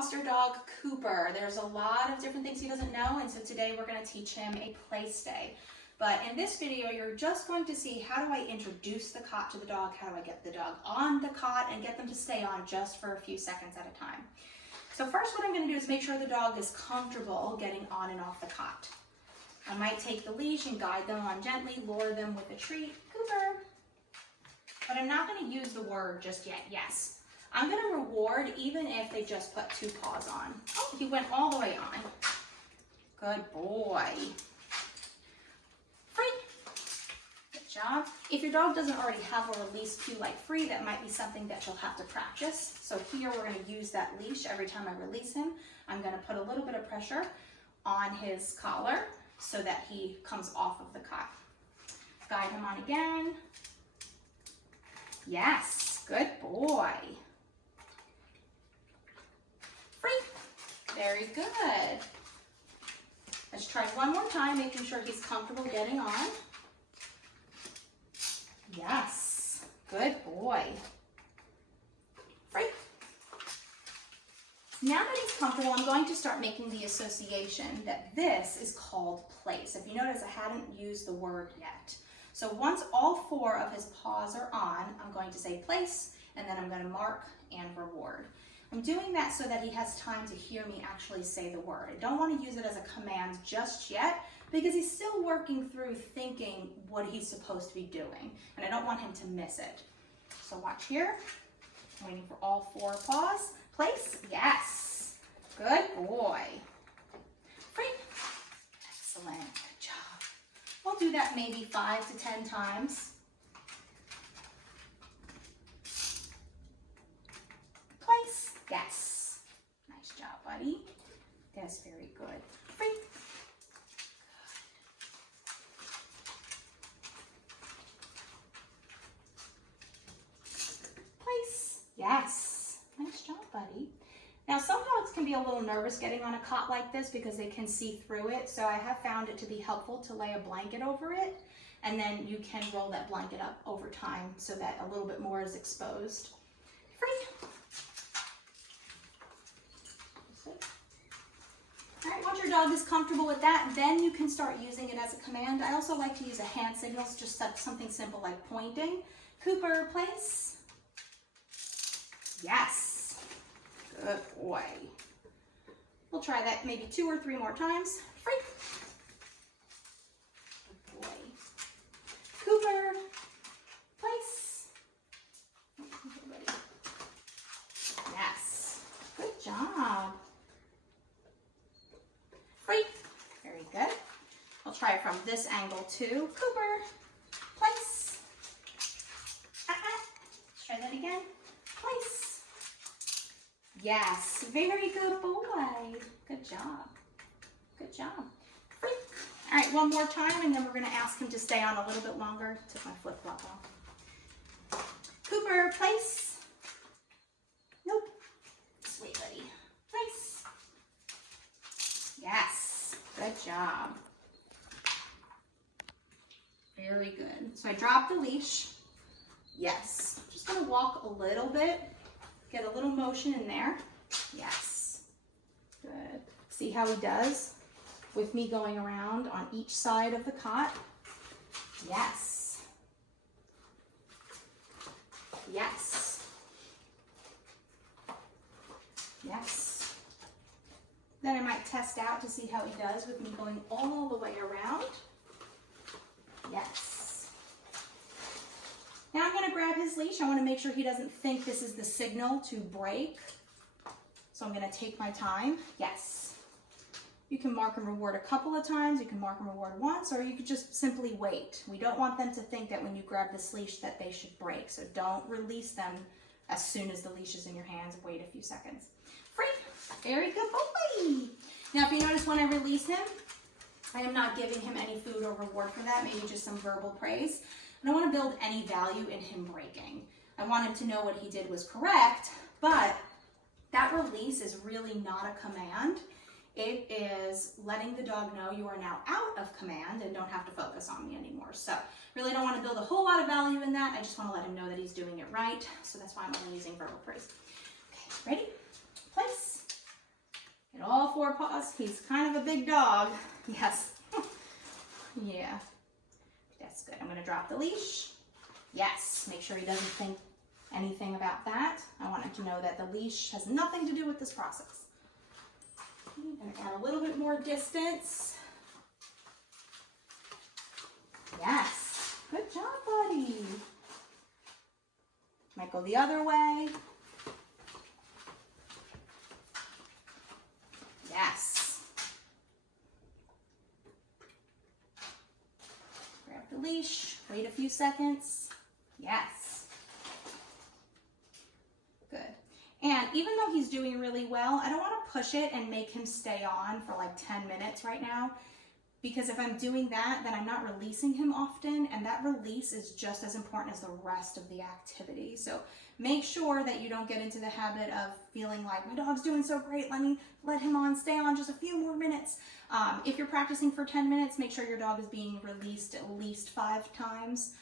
foster dog, Cooper. There's a lot of different things he doesn't know, and so today we're going to teach him a play stay. But in this video, you're just going to see how do I introduce the cot to the dog, how do I get the dog on the cot and get them to stay on just for a few seconds at a time. So first what I'm going to do is make sure the dog is comfortable getting on and off the cot. I might take the leash and guide them on gently, lure them with a treat, Cooper. But I'm not going to use the word just yet, yes. I'm going to reward even if they just put 2 paws on. Oh, he went all the way on. Good boy. Free. Good job. If your dog doesn't already have a release cue like free, that might be something that you'll have to practice. So here we're going to use that leash every time I release him. I'm going to put a little bit of pressure on his collar so that he comes off of the cot. Guide him on again. Yes, good boy. Free. Very good. Let's try one more time, making sure he's comfortable getting on. Yes, good boy. Free. Now that he's comfortable, I'm going to start making the association that this is called place. If you notice, I hadn't used the word yet. So once all 4 of his paws are on, I'm going to say place, and then I'm going to mark and reward. I'm doing that so that he has time to hear me actually say the word. I don't want to use it as a command just yet because he's still working through thinking what he's supposed to be doing, and I don't want him to miss it. So watch here. I'm waiting for all 4 paws. Place. Yes. Good boy. Free. Excellent. Good job. We'll do that maybe 5 to 10 times. Place. Yes. Nice job, buddy. That's very good. Free. Place. Yes. Nice job, buddy. Now, some dogs can be a little nervous getting on a cot like this because they can see through it. So I have found it to be helpful to lay a blanket over it, and then you can roll that blanket up over time so that a little bit more is exposed. Free. All right, once your dog is comfortable with that, then you can start using it as a command. I also like to use a hand signals, just something simple like pointing. Cooper, place. Yes. Good boy. We'll try that maybe 2 or 3 more times. Free. Good boy. Cooper, place. Yes. Good job. Free. Very good. I'll try it from this angle too. Cooper, place. Let's try that again. Place. Yes, very good boy. Good job. Good job. Free. All right, one more time, and then we're going to ask him to stay on a little bit longer. Took my flip-flop off. Cooper, place. Nope. Sweet buddy. Place. Yes. Good job. Very good. So I dropped the leash. Yes. Just going to walk a little bit. Get a little motion in there. Yes. Good. See how he does with me going around on each side of the cot? Yes. Yes. Yes. Then I might test out to see how he does with me going all the way around. Yes. Now I'm going to grab his leash. I want to make sure he doesn't think this is the signal to break. So I'm going to take my time. Yes. You can mark and reward a couple of times. You can mark and reward once, or you could just simply wait. We don't want them to think that when you grab this leash that they should break. So don't release them as soon as the leash is in your hands. Wait a few seconds. Free. Very good boy. Now if you notice when I release him, I am not giving him any food or reward for that, maybe just some verbal praise. I don't want to build any value in him breaking. I want him to know what he did was correct, but that release is really not a command. It is letting the dog know you are now out of command and don't have to focus on me anymore. So really don't want to build a whole lot of value in that. I just want to let him know that he's doing it right. So that's why I'm only using verbal praise. Okay, ready? Place. forepaws. He's kind of a big dog. Yes. Yeah. That's good. I'm going to drop the leash. Yes. Make sure he doesn't think anything about that. I want him to know that the leash has nothing to do with this process. I'm going to add a little bit more distance. Yes. Good job, buddy. Might go the other way. Yes. Grab the leash, wait a few seconds. Yes. Good. And even though he's doing really well, I don't want to push it and make him stay on for like 10 minutes right now, because if I'm doing that, then I'm not releasing him often, and that release is just as important as the rest of the activity. So make sure that you don't get into the habit of feeling like, my dog's doing so great, let him stay on just a few more minutes. If you're practicing for 10 minutes, make sure your dog is being released at least 5 times.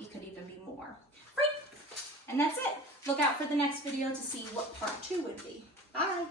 It could even be more. Free. And that's it. Look out for the next video to see what part 2 would be. Bye.